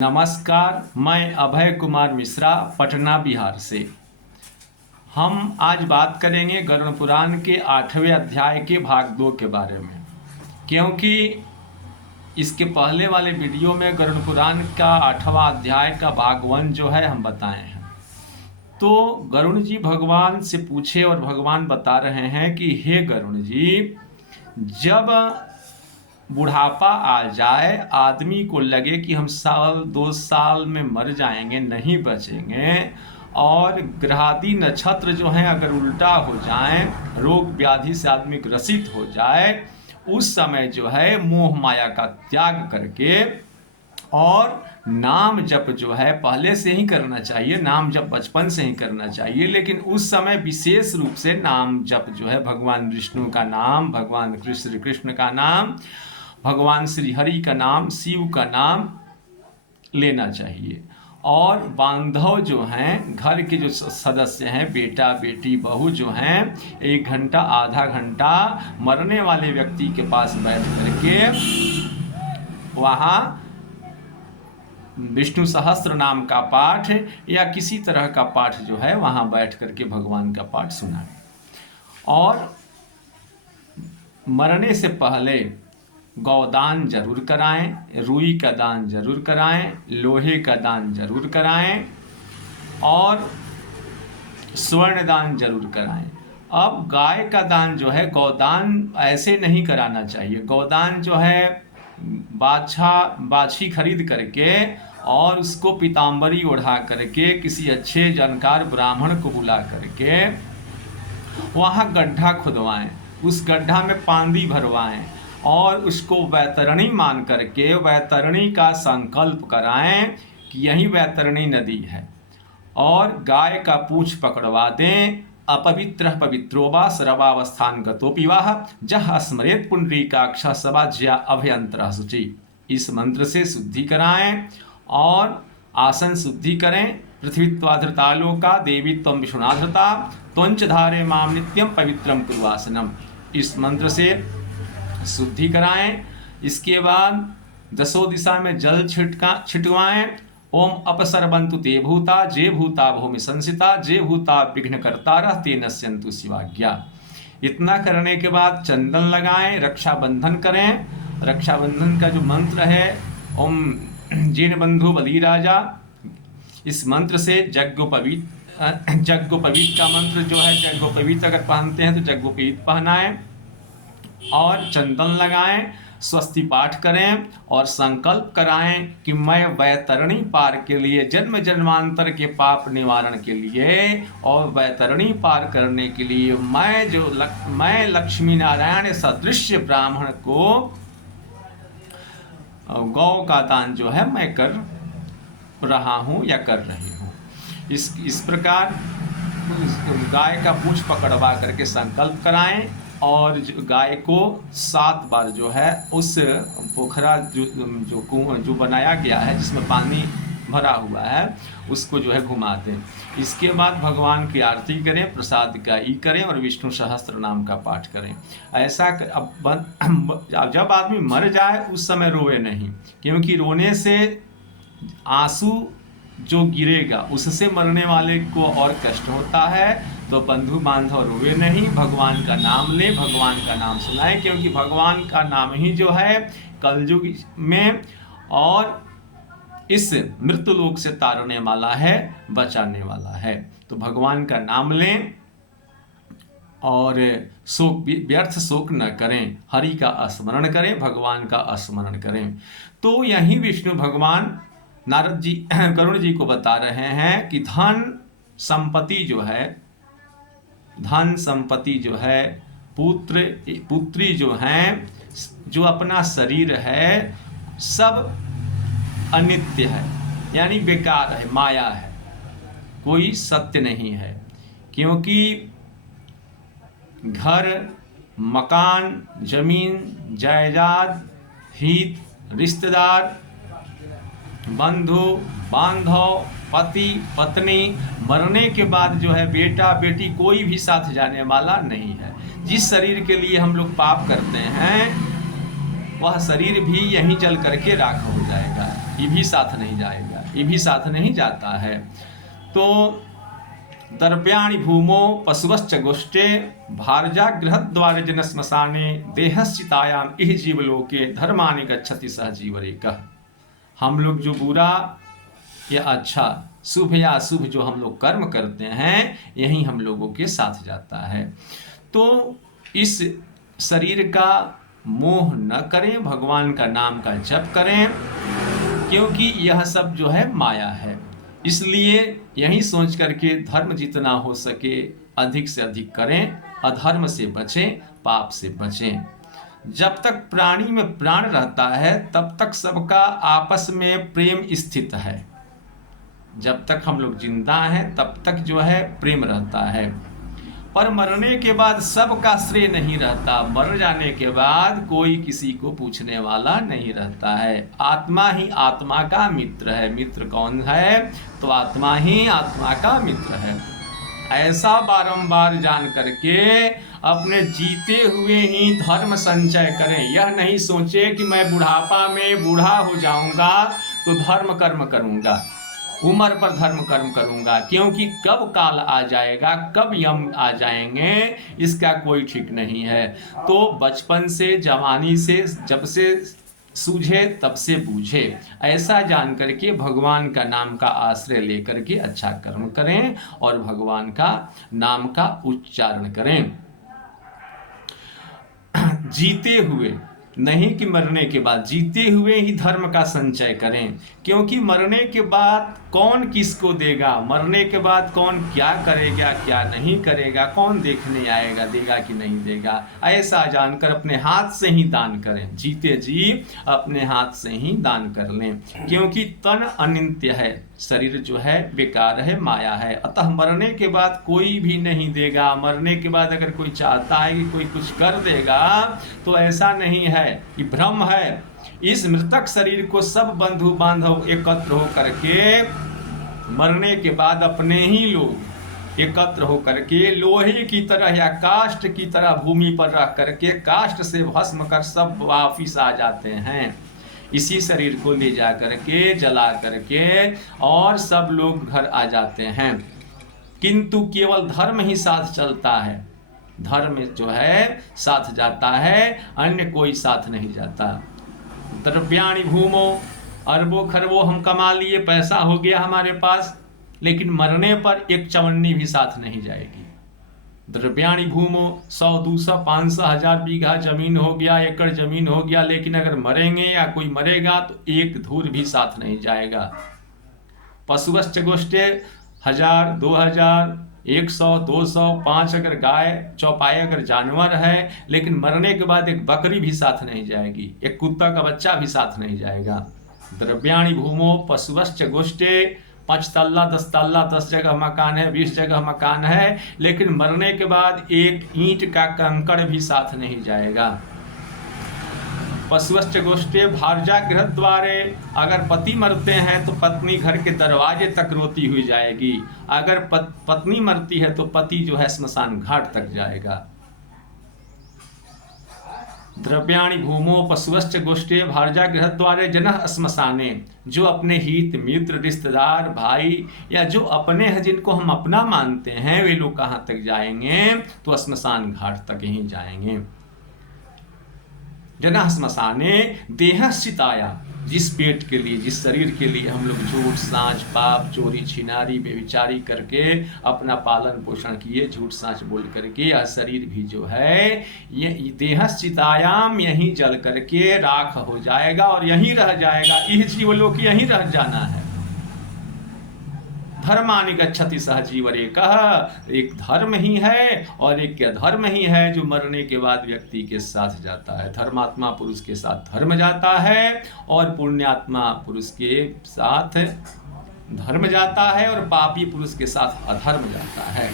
नमस्कार, मैं अभय कुमार मिश्रा पटना बिहार से। हम आज बात करेंगे गरुड़ पुराण के 8वें अध्याय के भाग 2 के बारे में, क्योंकि इसके पहले वाले वीडियो में गरुड़ पुराण का 8वां अध्याय का भाग 1 जो है हम बताए हैं। तो गरुड़ जी भगवान से पूछे और भगवान बता रहे हैं कि हे गरुड़ जी, जब बुढ़ापा आ जाए, आदमी को लगे कि हम 1-2 साल में मर जाएंगे, नहीं बचेंगे, और ग्रहादि नक्षत्र जो हैं अगर उल्टा हो जाएं, रोग व्याधि से आदमी ग्रसित हो जाए, उस समय जो है मोह माया का त्याग करके और नाम जप जो है पहले से ही करना चाहिए। नाम जप बचपन से ही करना चाहिए, लेकिन उस समय विशेष रूप से नाम जप जो है भगवान विष्णु का नाम, भगवान श्री कृष्ण का नाम, भगवान श्री हरि का नाम, शिव का नाम लेना चाहिए। और बांधव जो हैं, घर के जो सदस्य हैं, बेटा बेटी बहू जो हैं, 1 घंटा आधा घंटा मरने वाले व्यक्ति के पास बैठ करके वहाँ विष्णु सहस्त्र नाम का पाठ या किसी तरह का पाठ जो है वहाँ बैठ करके भगवान का पाठ सुनाएं। और मरने से पहले गौदान जरूर कराएं, रुई का दान जरूर कराएं, लोहे का दान जरूर कराएं और स्वर्ण दान जरूर कराएं। अब गाय का दान जो है, गौदान ऐसे नहीं कराना चाहिए। गौदान जो है बाछी खरीद करके और उसको पीताम्बरी ओढ़ा करके किसी अच्छे जानकार ब्राह्मण को बुला करके वहाँ गड्ढा खुदवाएं, उस गड्ढा में पानी भरवाएं और उसको वैतरणी मान करके वैतरणी का संकल्प कराएं कि यही वैतरणी नदी है, और गाय का पूंछ पकड़वा दें। अपवित्र पवित्रो वा सर्वावस्थान गतोपि वाह जह स्मरेत पुंडरीकाक्ष सवाज्या अभयंतरः शुचि। इस मंत्र से शुद्धि कराएं और आसन शुद्धि करें। पृथ्वीत्वाधृतालोका देवी त्वं विष्णुनाधृता त्वंच धारे माम नित्यम पवित्रम कुर्वासनम। इस मंत्र से शुद्धि कराएं। इसके बाद 10 दिशा में जल छिटवाएं। ओम अपसर्वन्तु ते भूता जे भूता भूमि संसिता जे भूता विघ्न कर्तारः ते नश्यन्तु शिवाज्ञा। इतना करने के बाद चंदन लगाएं, रक्षाबंधन करें। रक्षाबंधन का जो मंत्र है ओम जीन बंधु बली राजा, इस मंत्र से जग्गोपवीत का मंत्र जो है, जग्गोपवीत अगर पहनते हैं तो जग्गोपवीत पहनाएं और चंदन लगाएं, स्वस्ति पाठ करें और संकल्प कराएं कि मैं वैतरणी पार के लिए, जन्म जन्मांतर के पाप निवारण के लिए और वैतरणी पार करने के लिए मैं लक्ष्मी नारायण सदृश ब्राह्मण को गौ का दान जो है मैं कर रहा हूँ या कर रही हूँ। इस प्रकार गाय का पूंछ पकड़वा करके संकल्प कराएं और गाय को 7 बार जो है उस पोखरा जो बनाया गया है जिसमें पानी भरा हुआ है उसको जो है घुमा दें। इसके बाद भगवान की आरती करें, प्रसाद का करें और विष्णु सहस्त्र नाम का पाठ करें। ऐसा अब जब आदमी मर जाए उस समय रोए नहीं, क्योंकि रोने से आंसू जो गिरेगा उससे मरने वाले को और कष्ट होता है। तो बंधु बांधव रोवे नहीं, भगवान का नाम ले, भगवान का नाम सुनाए, क्योंकि भगवान का नाम ही जो है कलयुग में और इस मृत्यु लोक से तारने वाला है, बचाने वाला है। तो भगवान का नाम लें और व्यर्थ शोक न करें, हरि का स्मरण करें, भगवान का स्मरण करें। तो यही विष्णु भगवान नारद जी गरुड़ जी को बता रहे हैं कि धन संपत्ति जो है, पुत्री जो हैं, जो अपना शरीर है, सब अनित्य है, यानी बेकार है, माया है, कोई सत्य नहीं है। क्योंकि घर, मकान, जमीन, जायदाद, हित, रिश्तेदार, बंधु बांधव, पति पत्नी, मरने के बाद जो है बेटा बेटी, कोई भी साथ जाने वाला नहीं है। जिस शरीर के लिए हम लोग पाप करते हैं वह शरीर भी यहीं जल करके राख हो जाएगा। ये भी साथ नहीं जाएगा, ये भी साथ नहीं जाता है। तो दर्प्याणि भूमो पशुवश्च गोष्ठे भारजागृहद्वारे जन श्मशाने देहश्चितायाम इह जीवलोके धर्मानि गच्छति सह जीवरेकः। हम लोग जो बुरा या अच्छा, शुभ या अशुभ जो हम लोग कर्म करते हैं, यही हम लोगों के साथ जाता है। तो इस शरीर का मोह न करें, भगवान का नाम का जप करें, क्योंकि यह सब जो है माया है। इसलिए यही सोच करके धर्म जितना हो सके अधिक से अधिक करें, अधर्म से बचें, पाप से बचें। जब तक प्राणी में प्राण रहता है तब तक सबका आपस में प्रेम स्थित है। जब तक हम लोग जिंदा हैं तब तक जो है प्रेम रहता है। पर मरने के बाद सबका श्रेय नहीं रहता। मर जाने के बाद कोई किसी को पूछने वाला नहीं रहता है। आत्मा ही आत्मा का मित्र है। मित्र कौन है? तो आत्मा ही आत्मा का मित्र है। ऐसा बारंबार जान करके अपने जीते हुए ही धर्म संचय करें। यह नहीं सोचे कि मैं बुढ़ापा में बूढ़ा हो जाऊंगा तो धर्म कर्म करूंगा, उम्र पर धर्म कर्म करूंगा, क्योंकि कब काल आ जाएगा, कब यम आ जाएंगे, इसका कोई ठीक नहीं है। तो बचपन से, जवानी से, जब से सूझे तब से बूझे, ऐसा जान करके भगवान का नाम का आश्रय लेकर के अच्छा कर्म करें और भगवान का नाम का उच्चारण करें। जीते हुए, नहीं कि मरने के बाद, जीते हुए ही धर्म का संचय करें, क्योंकि मरने के बाद कौन किसको देगा, मरने के बाद कौन क्या करेगा क्या नहीं करेगा, कौन देखने आएगा, देगा कि नहीं देगा, ऐसा जानकर अपने हाथ से ही दान करें। जीते जी अपने हाथ से ही दान कर लें, क्योंकि तन अनित्य है, शरीर जो है बेकार है, माया है। अतः मरने के बाद कोई भी नहीं देगा। मरने के बाद अगर कोई चाहता है कि कोई कुछ कर देगा तो ऐसा नहीं है, कि भ्रम है। इस मृतक शरीर को सब बंधु बांधव एकत्र हो करके मरने के बाद अपने ही लोग एकत्र हो करके लोहे की तरह या काष्ठ की तरह भूमि पर रख करके काष्ठ से भस्म कर सब वापिस आ जाते हैं। इसी शरीर को ले जा करके जला करके और सब लोग घर आ जाते हैं, किंतु केवल धर्म ही साथ चलता है। धर्म जो है साथ जाता है, अन्य कोई साथ नहीं जाता। द्रव्याणि भूमो, अरबों खरबों हम कमा लिए, पैसा हो गया हमारे पास, लेकिन मरने पर एक चवन्नी भी साथ नहीं जाएगी। द्रव्याणि भूमो, 100, 200, 500, 1000 बीघा जमीन हो गया, एकड़ जमीन हो गया, लेकिन अगर मरेंगे या कोई मरेगा तो एक धूर भी साथ नहीं जाएगा। पशुवश्च गोष्ठे, 1000, 2000, 100, 200, 5 अगर गाय चौपाई अगर जानवर है, लेकिन मरने के बाद एक बकरी भी साथ नहीं जाएगी, एक कुत्ता का बच्चा भी साथ नहीं जाएगा। द्रव्याणि भूमो पशुवश्च गोष्ठे, 5 तल्ला 10 तल्ला 10 जगह मकान है, 20 जगह मकान है, लेकिन मरने के बाद एक ईंट का कंकड़ भी साथ नहीं जाएगा। पशुवश्च गोष्ठे भार्या गृह द्वारे, अगर पति मरते हैं तो पत्नी घर के दरवाजे तक रोती हुई जाएगी। अगर पत्नी मरती है तो पति जो है स्मशान घाट तक जाएगा। द्रव्याणि भूमो पशुवश्च गोष्ठे भार्या गृह द्वारे जनः श्मशाने, जो अपने हित मित्र रिश्तेदार भाई या जो अपने हैं जिनको हम अपना मानते हैं, वे लोग कहाँ तक जाएंगे? तो श्मशान घाट तक ही जाएंगे। जनः श्मशाने देहश्चिताया, जिस पेट के लिए, जिस शरीर के लिए हम लोग झूठ सांच पाप चोरी छिनारी बेविचारी करके अपना पालन पोषण किए, झूठ सांच बोल करके यह शरीर भी जो है ये देहश्चितायाम यहीं जल करके राख हो जाएगा और यहीं रह जाएगा। यह जीवलोक यहीं रह जाना है। धर्मानि गच्छति सह जीवरेकः, एक धर्म ही है और एक अधर्म ही है जो मरने के बाद व्यक्ति के साथ जाता है। धर्मात्मा पुरुष के साथ धर्म जाता है और पुण्यात्मा पुरुष के साथ धर्म जाता है और पापी पुरुष के साथ अधर्म जाता है।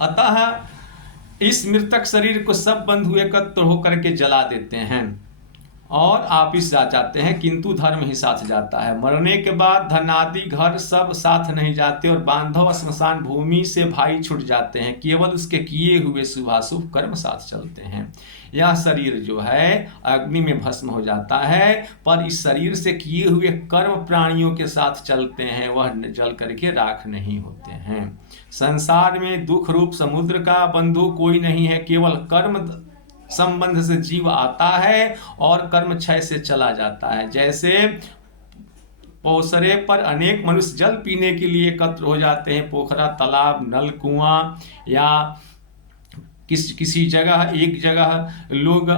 अतः इस मृतक शरीर को सब बंधु एकत्र होकर के जला देते हैं और वापिस जा जाते हैं, किंतु धर्म ही साथ जाता है। मरने के बाद धन आदि घर सब साथ नहीं जाते और बांधव स्मशान भूमि से भाई छूट जाते हैं, केवल उसके किए हुए शुभाशुभ कर्म साथ चलते हैं। यह शरीर जो है अग्नि में भस्म हो जाता है, पर इस शरीर से किए हुए कर्म प्राणियों के साथ चलते हैं, वह जल करके राख नहीं होते हैं। संसार में दुख रूप समुद्र का बंधु कोई नहीं है, केवल कर्म संबंध से जीव आता है और कर्म क्षय से चला जाता है। जैसे पोखरे पर अनेक मनुष्य जल पीने के लिए एकत्र हो जाते हैं, पोखरा, तालाब, नल, कुआं या किसी जगह एक जगह लोग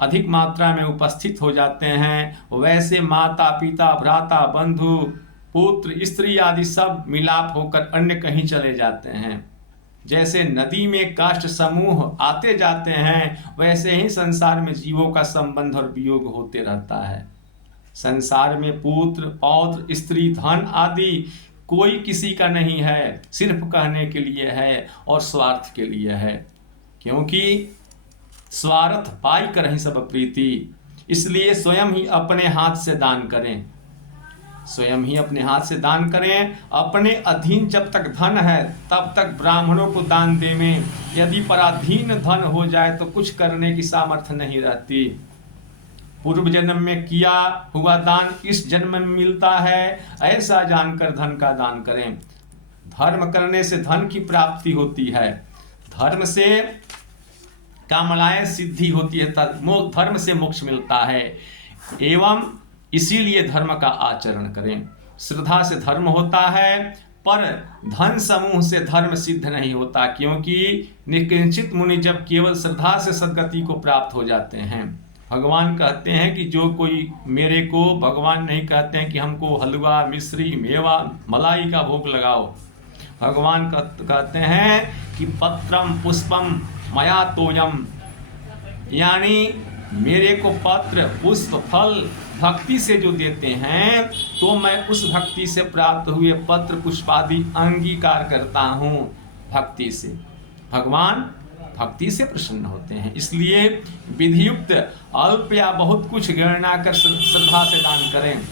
अधिक मात्रा में उपस्थित हो जाते हैं, वैसे माता पिता भ्राता बंधु पुत्र स्त्री आदि सब मिलाप होकर अन्य कहीं चले जाते हैं। जैसे नदी में काष्ठ समूह आते जाते हैं, वैसे ही संसार में जीवों का संबंध और वियोग होते रहता है। संसार में पुत्र पौत्र स्त्री धन आदि कोई किसी का नहीं है, सिर्फ कहने के लिए है और स्वार्थ के लिए है, क्योंकि स्वार्थ पाई कर ही सब प्रीति। इसलिए स्वयं ही अपने हाथ से दान करें, स्वयं ही अपने हाथ से दान करें। अपने अधीन जब तक धन है तब तक ब्राह्मणों को दान देवें, यदि पराधीन धन हो जाए तो कुछ करने की सामर्थ्य नहीं रहती। पूर्व जन्म में किया हुआ दान इस जन्म में मिलता है, ऐसा जानकर धन का दान करें। धर्म करने से धन की प्राप्ति होती है, धर्म से कामनाएं सिद्धि होती है, धर्म से मोक्ष मिलता है। एवं इसीलिए धर्म का आचरण करें। श्रद्धा से धर्म होता है, पर धन समूह से धर्म सिद्ध नहीं होता, क्योंकि निकिंचित मुनि जब केवल श्रद्धा से सद्गति को प्राप्त हो जाते हैं। भगवान कहते हैं कि जो कोई मेरे को, भगवान नहीं कहते हैं कि हमको हलवा मिश्री मेवा मलाई का भोग लगाओ। भगवान कहते हैं कि पत्रम पुष्पम मया तोयम, यानी मेरे को पत्र पुष्प फल भक्ति से जो देते हैं, तो मैं उस भक्ति से प्राप्त हुए पत्र पुष्पादि अंगीकार करता हूँ। भक्ति से भगवान भक्ति से प्रसन्न होते हैं। इसलिए विधियुक्त अल्प या बहुत कुछ गणना कर श्रद्धा से दान करें।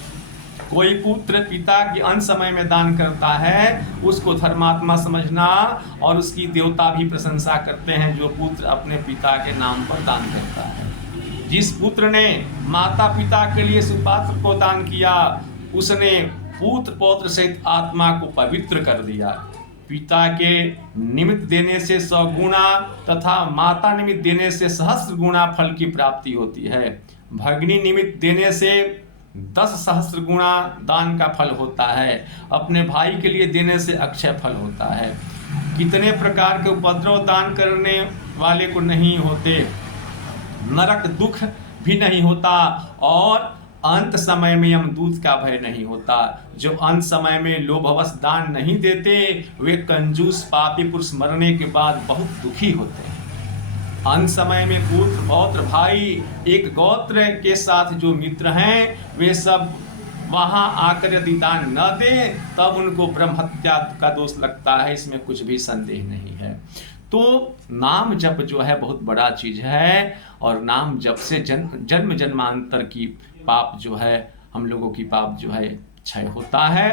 कोई पुत्र पिता की अंत समय में दान करता है, उसको धर्मात्मा समझना, और उसकी देवता भी प्रशंसा करते हैं जो पुत्र अपने पिता के नाम पर दान करता है। जिस पुत्र ने माता पिता के लिए सुपात्र को दान किया, उसने पुत्र पौत्र सहित आत्मा को पवित्र कर दिया। पिता के निमित्त देने से 100 गुना तथा माता निमित्त देने से 1000 गुना फल की प्राप्ति होती है। भगिनी निमित्त देने से 10 सहस्त्र गुना दान का फल होता है। अपने भाई के लिए देने से अक्षय फल होता है। कितने प्रकार के उपद्रव दान करने वाले को नहीं होते, नरक दुख भी नहीं होता, और अंत समय में यमदूत का भय नहीं होता। जो अंत समय में लोभवश दान नहीं देते, वे कंजूस पापी पुरुष मरने के बाद बहुत दुखी होते हैं। अंत समय में पुत्र पौत्र भाई एक गोत्र के साथ जो मित्र हैं, वे सब वहां आकर यदि दान न दें तब उनको ब्रह्म हत्या का दोष लगता है, इसमें कुछ भी संदेह नहीं है। तो नाम जप जो है बहुत बड़ा चीज है, और नाम जप से जन्म जन्मांतर की पाप जो है, हम लोगों की पाप जो है क्षय होता है।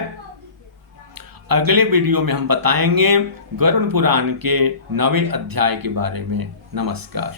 अगले वीडियो में हम बताएंगे गरुड़ पुराण के 9वें अध्याय के बारे में। नमस्कार।